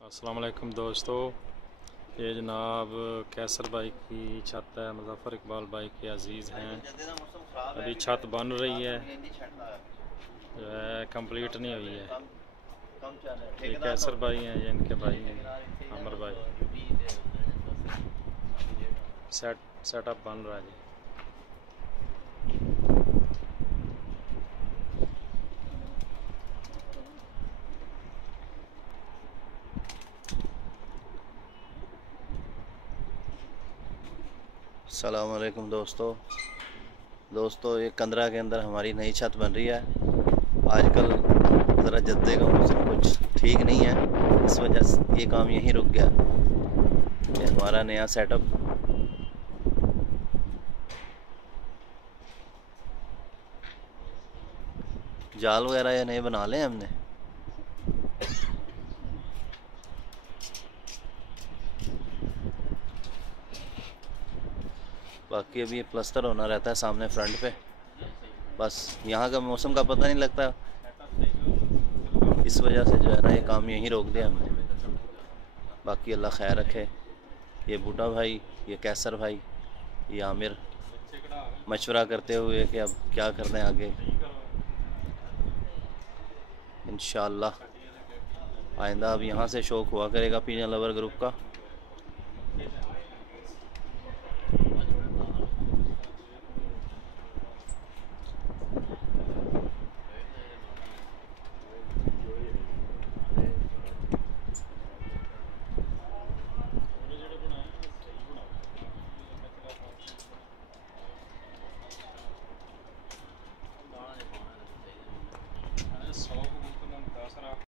अस्सलाम वालेकुम दोस्तों, ये जनाब कैसर भाई की छत है। मुज़फ़्फ़र इकबाल भाई के अजीज़ हैं। अभी छत बन रही है, जो है कंप्लीट नहीं हुई है। ये कैसर भाई हैं, ये इनके भाई हैं अमर भाई। सेटअप बन रहा है जी। अस्सलाम वालेकुम दोस्तों ये कंदरा के अंदर हमारी नई छत बन रही है। आजकल ज़रा जद्दे का मौसम कुछ ठीक नहीं है, इस वजह से ये काम यहीं रुक गया। ये हमारा नया सेटअप जाल वगैरह या नए बना लें हमने। बाकी अभी ये प्लस्तर होना रहता है सामने फ्रंट पे। बस यहाँ का मौसम का पता नहीं लगता, इस वजह से जो है ना ये काम यहीं रोक दिया हमने। बाकी अल्लाह खैर रखे। ये बूढ़ा भाई, ये कैसर भाई, ये आमिर मशवरा करते हुए कि अब क्या करना है आगे। इंशाअल्लाह आइंदा अब यहाँ से शौक़ हुआ करेगा पीने लवर ग्रुप का।